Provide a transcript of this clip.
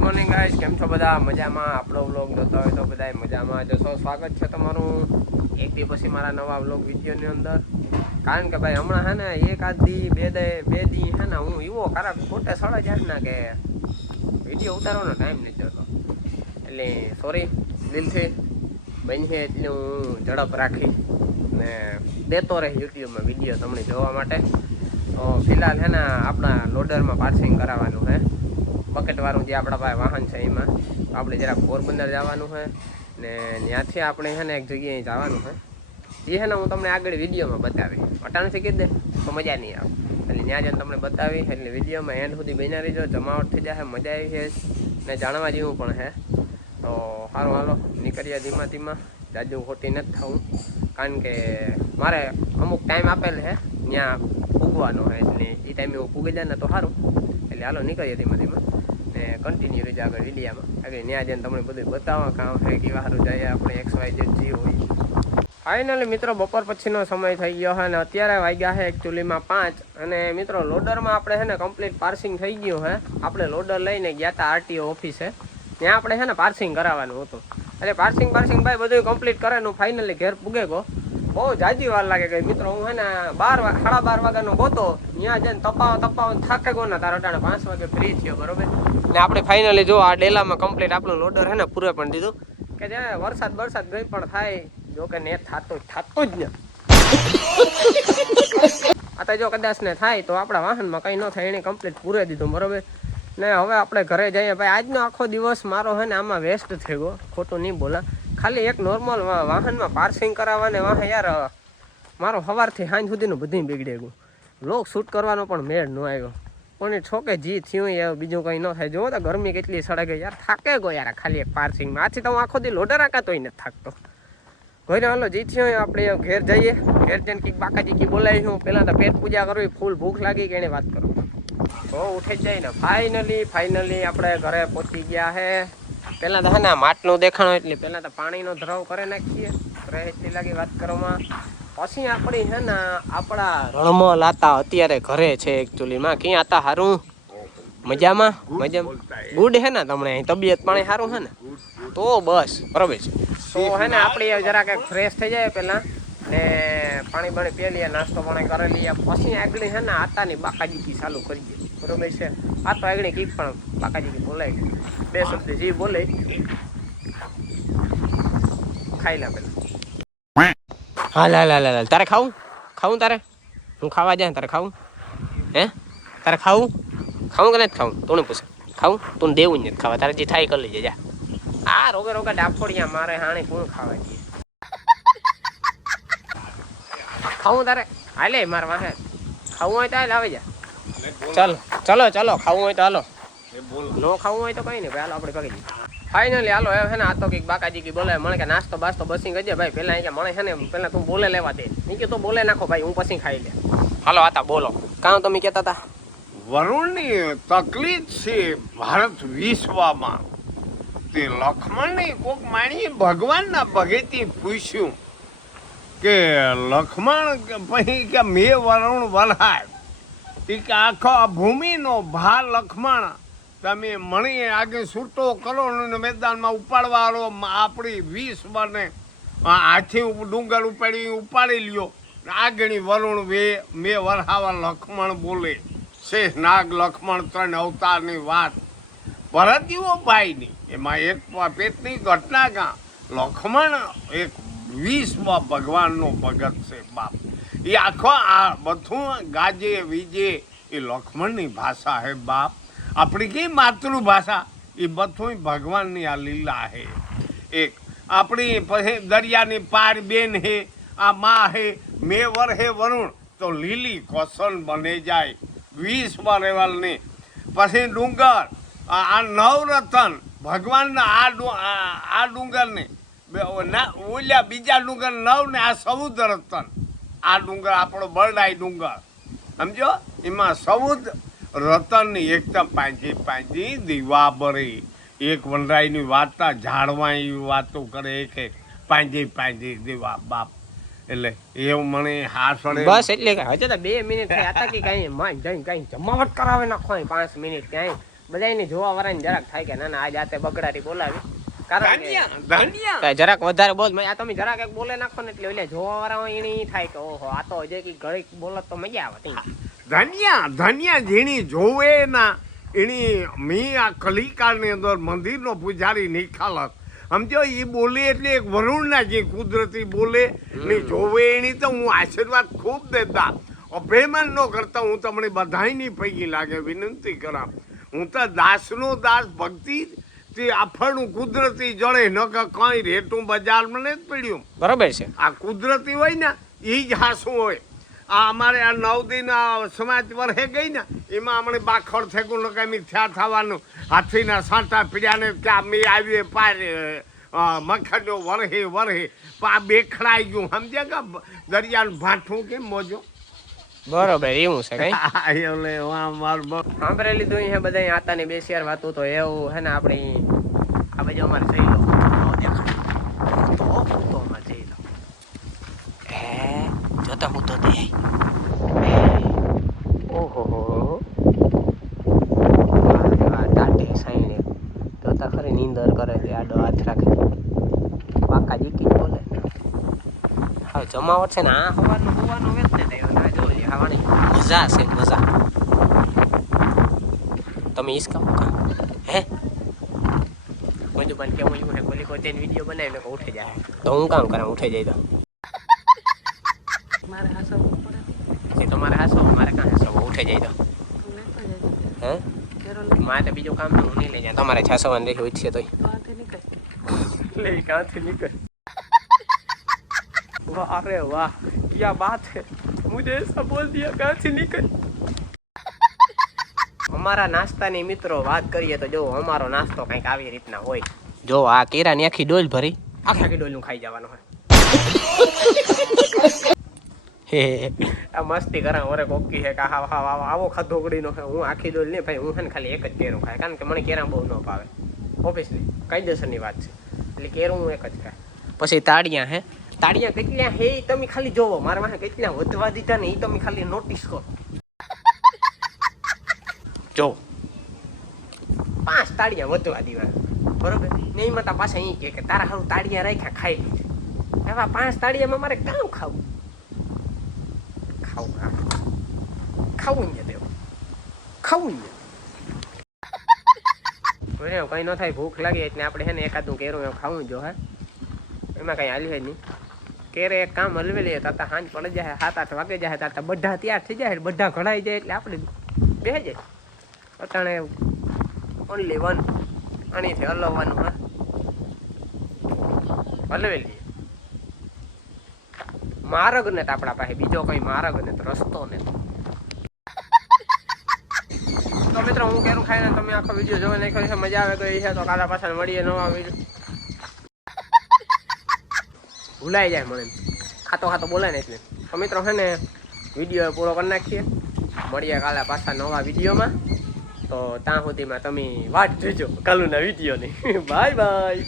Morning guys, કેમ છો બધા? મજામાં? આપણો વ્લોગ જોતા હોય તો બધા મજામાં જશો. સ્વાગત છે તમારું એક દી પછી મારા નવા વ્લોગ વિડીયોની અંદર. કારણ કે ભાઈ હમણાં હે ને એકાદ દી બે દી હે ને હું એવો ખરાબ ખોટે સળા જાય ને કે વિડીયો ઉતારવાનો ટાઈમ નથી જતો. એટલે સોરી દિલથી બનશે એટલે હું ઝડપ રાખી ને દેતો રહે યુટ્યુબમાં વિડીયો તમને જોવા માટે. તો ફિલહાલ હે ને આપણા લોડરમાં પાર્સિંગ કરાવવાનું છે, બકેટવાળું જે આપણા પાસે વાહન છે એમાં. આપણે જરાક પોરબંદર જવાનું છે ને ત્યાંથી આપણે છે ને એક જગ્યાએ જવાનું છે. એ છે ને હું તમને આગળ વિડીયોમાં બતાવી, અટાણથી કીધે તો મજા નહીં આવે. એટલે ત્યાં જઈને તમને બતાવી, એટલે વિડીયોમાં એન્ડ સુધી બન્યા રહીજો. જમાવટ થઈ જાય, મજા આવી છે ને જાણવા જેવું પણ છે. તો સારું હાલો નીકળીએ ધીમા ધીમા. જાજુ ખોટી નથી થવું, કારણ કે મારે અમુક ટાઈમ આપેલ છે ત્યાં પૂગવાનો છે, એટલે એ ટાઈમે હું પૂગી જાય ને તો સારું. એટલે હાલો નીકળીએ ધીમા ધીમા ને કન્ટિન્યુ રહીજો આગળ વિડીયામાં. આગળ ત્યાં જઈને તમને બધું બતાવવા કામ છે કેવા સારું જાય આપણે XYZ જે હોય. ફાઇનલી મિત્રો બપોર પછીનો સમય થઈ ગયો છે અને અત્યારે વાગ્યા છે એકચ્યુઅલીમાં 5. અને મિત્રો લોડરમાં આપણે છે ને કમ્પ્લીટ પાર્સિંગ થઈ ગયું છે. આપણે લોડર લઈને ગયા હતા RTO ઓફિસે, ત્યાં આપણે છે ને પાર્સિંગ કરાવવાનું હતું. એટલે પાર્સિંગ ભાઈ બધું કમ્પ્લીટ કરેલું ફાઇનલી ઘેર પૂગે ગયો. બહુ જાજી વાર લાગે ગઈ મિત્રો. હું છે ને 12 વાગ્યાનો ગોતો, ત્યાં જઈને તપાવ થાકે ગયો ને તાર અટાણે 5 વાગે ફ્રી થયો, બરોબર. ને આપણે ફાઇનલી જો આ ડેલામાં કમ્પ્લીટ આપણું લોડર છે ને પૂરે પણ દીધું. કે જે વરસાદ કંઈ પણ થાય, જો કે ને થતો જ ને આ તો જો કદાચ ને થાય તો આપણા વાહનમાં કંઈ ન થાય, એને કમ્પ્લીટ પૂરે દીધું, બરોબર. ને હવે આપણે ઘરે જઈએ. ભાઈ આજનો આખો દિવસ મારો છે ને આમાં વેસ્ટ થઈ ગયો, ખોટું નહીં બોલા. ખાલી એક નોર્મલ વાહનમાં પાર્સિંગ કરાવવાને વાહ યાર મારો સવારથી સાંજ સુધીનું બધું બગડી ગયું. વ્લોગ શૂટ કરવાનો પણ મેળ ન આવ્યો. પણ છોકે જી થયું એ બીજું કંઈ ન થાય. જોવો તો ગરમી કેટલી સડે ગઈ યાર, થાકે ગયો યાર ખાલી એક પાર્સિંગમાં. આથી તો હું આખો દી લોડર આકાતોય નથી થાકતો. ઘરે હાલો જી થયું આપણે ઘેર જઈએ. ઘેર જઈને કંઈક બાકાજી કી બોલાવી હું પહેલાં તો પેટ પૂજા કરવી, ફૂલ ભૂખ લાગી કે એને વાત કરું તો ઉઠી જ જાય ને. ફાઇનલી આપણે ઘરે પહોંચી ગયા છે. પહેલાં તો હે ને માટલું દેખાણું એટલે પહેલાં તો પાણીનો ધરાવ કરી નાખીએ. ઘરે એટલી લાગી વાત કરવામાં. પછી આપણી છે ને આપણા રણમાં લાતા અત્યારે ઘરે છે એકચ્યુઅલીમાં. ક્યાં હતા સારું? મજામાં ગુડ હે ને તમને તબિયત પાણી સારું છે ને? તો બસ બરોબર છે. તો હે ને આપણી જરા કંઈક ફ્રેશ થઈ જાય પહેલાં ને પાણી પી લઈએ, નાસ્તો પાણી કરી લઈએ. પછી આગળ છે ને આતાની બાકાજી ચાલુ કરીએ, બરોબર છે. આ તો આગળ કીક પણ બાકાજી બોલાય, બે શબ્દ જે બોલે ખાઈ લે પેલા. હાલ તારે ખાવું તારે? હું ખાવા જાય તારે ખાવું? હે તારે ખાવું કે નથી ખાવું? તું પૂછે ખાવું? તું દેવું જ નથી ખાવા, તારે જે થાય કરી લેજે જા. આ રોગે ડાફોડિયા મારે હાણે કોણ ખાવા જઈએ? ખાવું તારે? હાલે મારે વાહે ખાવું હોય તો હાલ આવી જા. ચલો ખાવું હોય તો હાલો, નો ખાવું હોય તો કઈ નહીં ભાઈ, હાલો આપણે પગી જઈએ. ફાઇનલી હાલો હે ને આ તો કંઈક બાકાજી કી બોલે મને કે નાસ્તો બાસ્તો બસી ગજે ભાઈ. પહેલાં કે મને છે ને પહેલાં તું બોલે લેવા દે. નહીં કે તો બોલે નાખો ભાઈ, હું પછી ખાઈ લે. હાલો આતા બોલો, કાં તમે કહેતા હતા? વરુણની તકલીફ છે ભારત વિશ્વમાં. તે લક્ષ્મણની કોક માણી ભગવાનના ભગેથી પૂછ્યું કે લક્ષ્મણ પછી કે મેં વરુણ વલહાય કે આખો ભૂમિનો ભાર લક્ષ્મણ તમે મણી આગળ છૂટો કરો ને મેદાનમાં ઉપાડવાળો આપણી વિશ્વને હાથી ડુંગર ઉપાડી લ્યો. આગળ વરુણ મેં વરહાવા લક્ષ્મણ બોલે શેષ નાગ લક્ષ્મણ 3 અવતારની વાત ભરતીઓ ભાઈની. એમાં એક પેટની ઘટના કાં લક્ષ્મણ એક વિશ્વ ભગવાનનો ભગત છે બાપ. એ આખો આ બધું ગાજે વિજે એ લક્ષ્મણની ભાષા હે બાપ. આપણી કઈ માતૃભાષા એ બધું ભગવાનની આ લીલા હે. એક આપણી પછી દરિયાની પાર બેન હે આ માં હે મેવર હે વરુણ તો લીલી કોસલ બને જાય 20 વરેવાલની. પછી ડુંગર આ નવરતન ભગવાનના આ ડુંગરને ઓલ્યા બીજા ડુંગર નવ ને આ સૌદ રતન. આ ડુંગર આપણો બરડાઈ ડુંગર સમજો, એમાં સૌદ રતનની એકદમ પાંજી દીવા બરી. એક વનરાયની વાર્તા ઝાડવા એવી વાતો કરે એક પાંજી દીવા બાપ. એટલે એવું મને હાથ બસ એટલે કે હજુ તો 2 મિનિટ થઈ હતા કે કઈ જમાવટ કરાવે નાખો 5 મિનિટ ક્યાંય બધાયને જોવા વાળાને જરાક થાય કે ના ના આજ આતે બગડાટી બોલાવી કારણ કે ધનિયા જરાક વધારે બોલ આ તમે જરાક એક બોલે નાખો ને એટલે ઓલે જોવા વાળા એની થાય કે ઓહો આ તો હજી કઈ ઘડીક બોલત તો મજા આવે ધનિયા જેની જોવે ના એની મી આ કલિકાળની અંદર મંદિરનો પૂજારી નિખાલત સમજો એ બોલે એટલે એક વરુણના જે કુદરતી બોલે ને જોવે એની તો હું આશીર્વાદ ખૂબ દેતા અભિમાન ન કરતા હું તમને બધાયની પૈકી લાગે વિનંતી કરા હું તો દાસનો દાસ ભક્તિ તે આફળનું કુદરતી જળે ન કે કઈ રેટું બજારમાં નથી પડ્યું બરોબર છે આ કુદરતી હોય ને એ જ હાસું હોય આ અમારે આ 9 દિન સમાજ વર્ષે ગઈ ને એમાં અમને બાખડ થેકું નકામી થયા થવાનું હાથીના સાંટા પીડ્યા ને ત્યાં મેં આવીએ પાર મખડ્યો વરહે પા બેખડાઈ ગયું સમજ્યા કે દરિયાનું ભાઠું કેમ મોજો બરોબર એવું છે કઈ એટલે સાંભળી લીધું હે બધા આતા ની બે શેર વાતું તો એવું હે ને આપણી આ બાજુ અમારે જઈ લો દેખાય તો અમારે જઈ લો જોતા હું તો દે ઓહો ટાટે સાઈને જોતા ખરી નીંદર કરે છે આડો હાથ રાખે પાકા જીકી બોલે હા જમાવટ છે ને આ હોવાનું વેત ને થયો ના જોજે ખાવાની મજા છે મજા તમે ઈસકા કા હે મુજે બન કે હું હે કોલી કોઈ વિડિયો બનાવીને કો ઉઠી જાય તો હું કામ કરા ઉઠી જાય તો મારે હાસો પડે છે તમારે હાસો મારે કાં હાસો ઉઠી જાય તો હે મારે બીજું કામ તો હું નહીં લઈ જાય તમારે છાસો વાન રહી હોય છે તોય લે કાંથી નીકળ वाह अरे वाह क्या बात है मुझे ऐसा बोल दिया कहाँ से निकल અમારા નાસ્તાની મિત્રો વાત કરીએ તો જો અમારો નાસ્તો કંઈક આવી રીતના હોય જો આ કેરાની આખી ડોલ ભરી આખી ડોલનું ખાઈ જવાનું હોય આ મસ્તી કરા ઓરે કોકી હે કા આવો ખધોગડીનો હે હું આખી ડોલ નહીં ભાઈ હું છે ને ખાલી એક જ કેરું ખાય કારણ કે મને કેરા બહુ ન ભાવે ઓફિસની કાયદેસરની વાત છે એટલે કેરું હું એક જ ખાય પછી તાળિયા હે તાળિયા કેટલા હે તમે ખાલી જોવો મારા પાસે કેટલા વધવા દીધા ને એ તમે ખાલી નોટિસ કરો જો 5 તાળિયા વધવા દીધા બરોબર ને એમાં તા પાછા એ કે તારા હારું તાળિયા રાખ્યા ખાઈ લીધી એવા 5 તાળિયામાં મારે કામ ખાવું ને દેવ ખાવું ને કઈ ન થાય ભૂખ લાગે એટલે આપણે છે ને એકાદું કેરું એમ ખાવું જો હે એમાં કઈ હાલી હોય નહીં કેરે એક કામ હલવી લઈએ તાતા હાંજ પડી જાય 7-8 વાગે જાય તાતા બધા તૈયાર થઈ જાય બધા ઘડાઈ જાય એટલે આપણે બેસી જાય અટાણે ઓનલી વન આનીથી હલવવાનું હા હલવી લઈએ માર્ગ ને તો આપણા પાસે બીજો કઈ માર્ગ ને તો રસ્તો ને તો મિત્રો હું કેરું ખાઈને તમે આખો વિડીયો જોવા નાખ્યો છે મજા આવે ગઈ છે તો કાલા પાછળ મળીએ નવા વિડીયો ભૂલાઈ જાય મને ખાતો બોલાય ને એટલે તો મિત્રો છે ને વિડીયો પૂરો કરી નાખીએ મળીએ કાલે પાછા નવા વિડીયોમાં તો ત્યાં સુધીમાં તમે વાટ જોજો કાલુના વિડીયોની બાય બાય